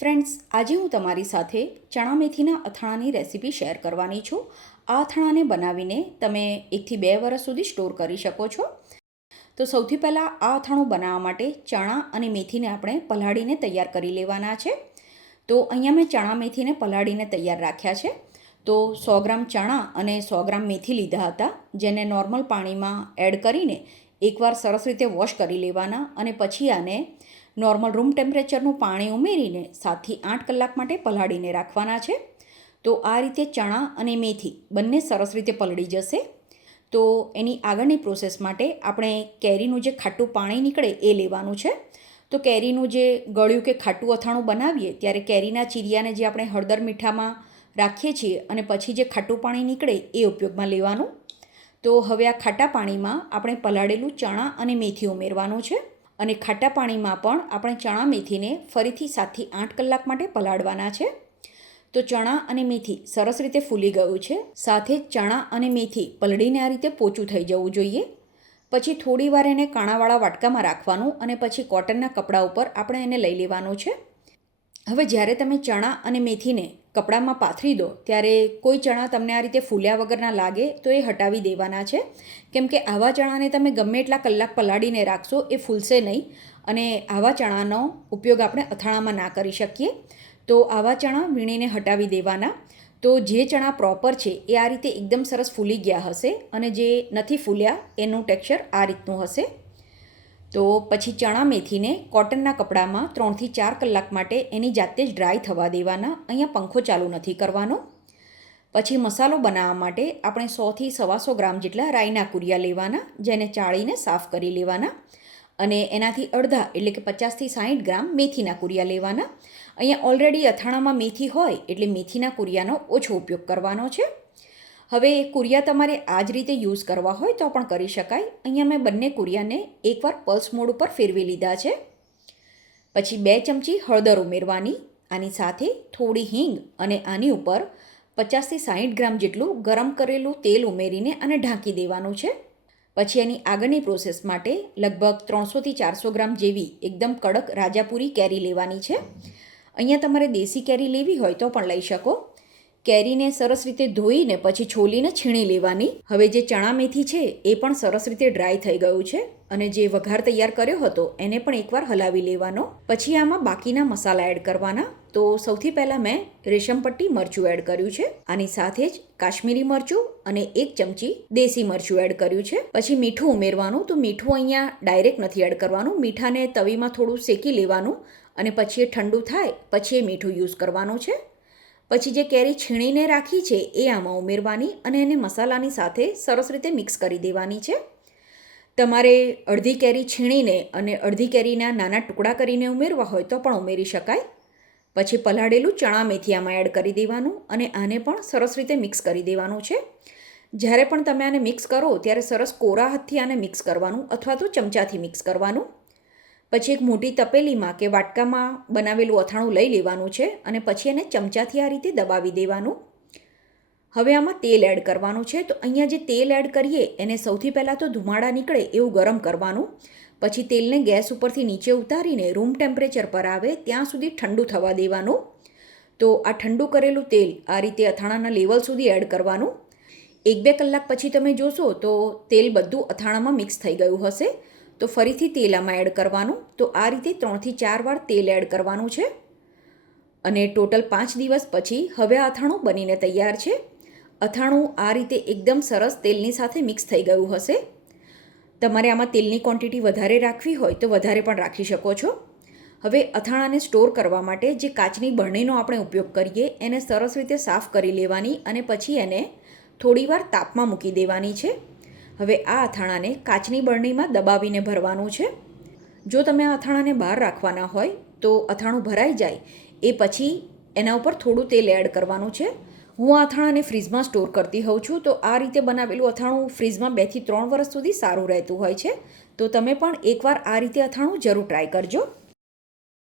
Friends, આજે હું તમારી સાથે ચણા મેથીના અથાણાની રેસીપી શેર કરવાની છું. આ અથાણાને બનાવીને તમે 1 થી 2 વર્ષ સુધી સ્ટોર કરી શકો છો. તો સૌથી પહેલાં આ અથાણું બનાવવા માટે ચણા અને મેથીને આપણે પલાળીને તૈયાર કરી લેવાના છે. તો અહીંયા મેં ચણા મેથીને પલાળીને તૈયાર રાખ્યા છે. તો 100 ગ્રામ ચણા અને 100 ગ્રામ મેથી લીધા હતા, જેને નોર્મલ પાણીમાં એડ કરીને એકવાર સરસ રીતે વોશ કરી લેવાના અને પછી આને નોર્મલ રૂમ ટેમ્પરેચરનું પાણી ઉમેરીને 7 થી 8 કલાક માટે પલાળીને રાખવાના છે. તો આ રીતે ચણા અને મેથી બંને સરસ રીતે પલળી જશે. તો એની આગળની પ્રોસેસ માટે આપણે કેરીનું જે ખાટું પાણી નીકળે એ લેવાનું છે. તો કેરીનું જે ગળ્યું કે ખાટું અથાણું બનાવીએ ત્યારે કેરીના ચીરિયાને જે આપણે હળદર મીઠામાં રાખીએ છીએ અને પછી જે ખાટું પાણી નીકળે એ ઉપયોગમાં લેવાનું. તો હવે આ ખાટા પાણીમાં આપણે પલાળેલું ચણા અને મેથી ઉમેરવાનું છે અને ખાટા પાણીમાં પણ આપણે ચણા મેથીને ફરીથી 7 થી 8 કલાક માટે પલાળવાના છે. તો ચણા અને મેથી સરસ રીતે ફૂલી ગયું છે. સાથે જ ચણા અને મેથી પલળીને આ રીતે પોચું થઈ જવું જોઈએ. પછી થોડી વાર એને કાણાવાળા વાટકામાં રાખવાનું અને પછી કોટનના કપડા ઉપર આપણે એને લઈ લેવાનું છે. હવે જ્યારે તમે ચણા અને મેથીને કપડામાં પાથરી દો ત્યારે કોઈ ચણા તમને આ રીતે ફૂલ્યા વગરના લાગે તો એ હટાવી દેવાના છે, કેમ કે આવા ચણાને તમે ગમે એટલા કલાક પલાળીને રાખશો એ ફૂલશે નહીં અને આવા ચણાનો ઉપયોગ આપણે અથાણામાં ના કરી શકીએ. તો આવા ચણા વીણીને હટાવી દેવાના. તો જે ચણા પ્રોપર છે એ આ રીતે એકદમ સરસ ફૂલી ગયા હશે અને જે નથી ફૂલ્યા એનું ટેક્સચર આ રીતનું હશે. તો પછી ચણા મેથીને કોટનના કપડામાં 3 થી 4 કલાક માટે એની જાતે જ ડ્રાય થવા દેવાના. અહીંયા પંખો ચાલુ નથી કરવાનો. પછી મસાલો બનાવવા માટે આપણે 100 થી 125 ગ્રામ જેટલા રાઈના કુરિયા લેવાના, જેને ચાળીને સાફ કરી લેવાના અને એનાથી અડધા એટલે કે 50 થી 60 ગ્રામ મેથીના કુરિયા લેવાના. અહીંયા ઓલરેડી અથાણામાં મેથી હોય એટલે મેથીના કુરિયાનો ઓછો ઉપયોગ કરવાનો છે. હવે કુરિયા તમારે આ જ રીતે યુઝ કરવા હોય તો પણ કરી શકાય. અહીંયા મેં બંને કુરિયાને એકવાર પલ્સ મોડ ઉપર ફેરવી લીધા છે. પછી 2 ચમચી હળદર ઉમેરવાની. આની સાથે થોડી હિંગ અને આની ઉપર 50 થી 60 ગ્રામ જેટલું ગરમ કરેલું તેલ ઉમેરીને આને ઢાંકી દેવાનું છે. પછી એની આગળની પ્રોસેસ માટે લગભગ 300 થી 400 ગ્રામ જેવી એકદમ કડક રાજાપુરી કેરી લેવાની છે. અહીંયા તમારે દેશી કેરી લેવી હોય તો પણ લઈ શકો. કેરીને સરસ રીતે ધોઈને પછી છોલીને છીણી લેવાની. હવે જે ચણા મેથી છે એ પણ સરસ રીતે ડ્રાય થઈ ગયું છે અને જે વઘાર તૈયાર કર્યો હતો એને પણ એકવાર હલાવી લેવાનો. પછી આમાં બાકીના મસાલા એડ કરવાના. તો સૌથી પહેલાં મેં રેશમપટ્ટી મરચું એડ કર્યું છે. આની સાથે જ કાશ્મીરી મરચું અને 1 ચમચી દેશી મરચું એડ કર્યું છે. પછી મીઠું ઉમેરવાનું. તો મીઠું અહીંયા ડાયરેક્ટ નથી એડ કરવાનું. મીઠાને તવીમાં થોડું શેકી લેવાનું અને પછી એ ઠંડુ થાય પછી એ મીઠું યુઝ કરવાનું છે. પછી જે કેરી છીણીને રાખી છે એ આમાં ઉમેરવાની અને એને મસાલાની સાથે સરસ રીતે મિક્સ કરી દેવાની છે. તમારે અડધી કેરી છીણીને અને અડધી કેરીના નાના ટુકડા કરીને ઉમેરવા હોય તો પણ ઉમેરી શકાય. પછી પલાળેલું ચણા મેથી આમાં એડ કરી દેવાનું અને આને પણ સરસ રીતે મિક્સ કરી દેવાનું છે. જ્યારે પણ તમે આને મિક્સ કરો ત્યારે સરસ કોરા હાથથી આને મિક્સ કરવાનું અથવા તો ચમચાથી મિક્સ કરવાનું. પછી એક મોટી તપેલીમાં કે વાટકામાં બનાવેલું અથાણું લઈ લેવાનું છે અને પછી એને ચમચાથી આ રીતે દબાવી દેવાનું. હવે આમાં તેલ એડ કરવાનું છે. તો અહીંયા જે તેલ એડ કરીએ એને સૌથી પહેલાં તો ધુમાડા નીકળે એવું ગરમ કરવાનું. પછી તેલને ગેસ ઉપરથી નીચે ઉતારીને રૂમ ટેમ્પરેચર પર આવે ત્યાં સુધી ઠંડુ થવા દેવાનું. તો આ ઠંડુ કરેલું તેલ આ રીતે અથાણાના લેવલ સુધી એડ કરવાનું. 1-2 કલાક પછી તમે જોશો તો તેલ બધું અથાણામાં મિક્સ થઈ ગયું હશે. તો ફરીથી તેલ આમાં એડ કરવાનું. તો આ રીતે 3 થી 4 વાર તેલ એડ કરવાનું છે અને ટોટલ 5 દિવસ પછી હવે આ અથાણું બનીને તૈયાર છે. અથાણું આ રીતે એકદમ સરસ તેલની સાથે મિક્સ થઈ ગયું હશે. તમારે આમાં તેલની ક્વોન્ટિટી વધારે રાખવી હોય તો વધારે પણ રાખી શકો છો. હવે અથાણાને સ્ટોર કરવા માટે જે કાચની બરણીનો આપણે ઉપયોગ કરીએ એને સરસ રીતે સાફ કરી લેવાની અને પછી એને થોડીવાર તાપમાં મૂકી દેવાની છે. હવે આ અથાણાને કાચની બરણીમાં દબાવીને ભરવાનું છે. જો તમે આ અથાણાને બહાર રાખવાના હોય તો અથાણું ભરાઈ જાય એ પછી એના ઉપર થોડું તેલ એડ કરવાનું છે. હું આ અથાણાને ફ્રીજમાં સ્ટોર કરતી હોઉં છું. તો આ રીતે બનાવેલું અથાણું ફ્રીજમાં 2 થી 3 વર્ષ સુધી સારું રહેતું હોય છે. તો તમે પણ એકવાર આ રીતે અથાણું જરૂર ટ્રાય કરજો.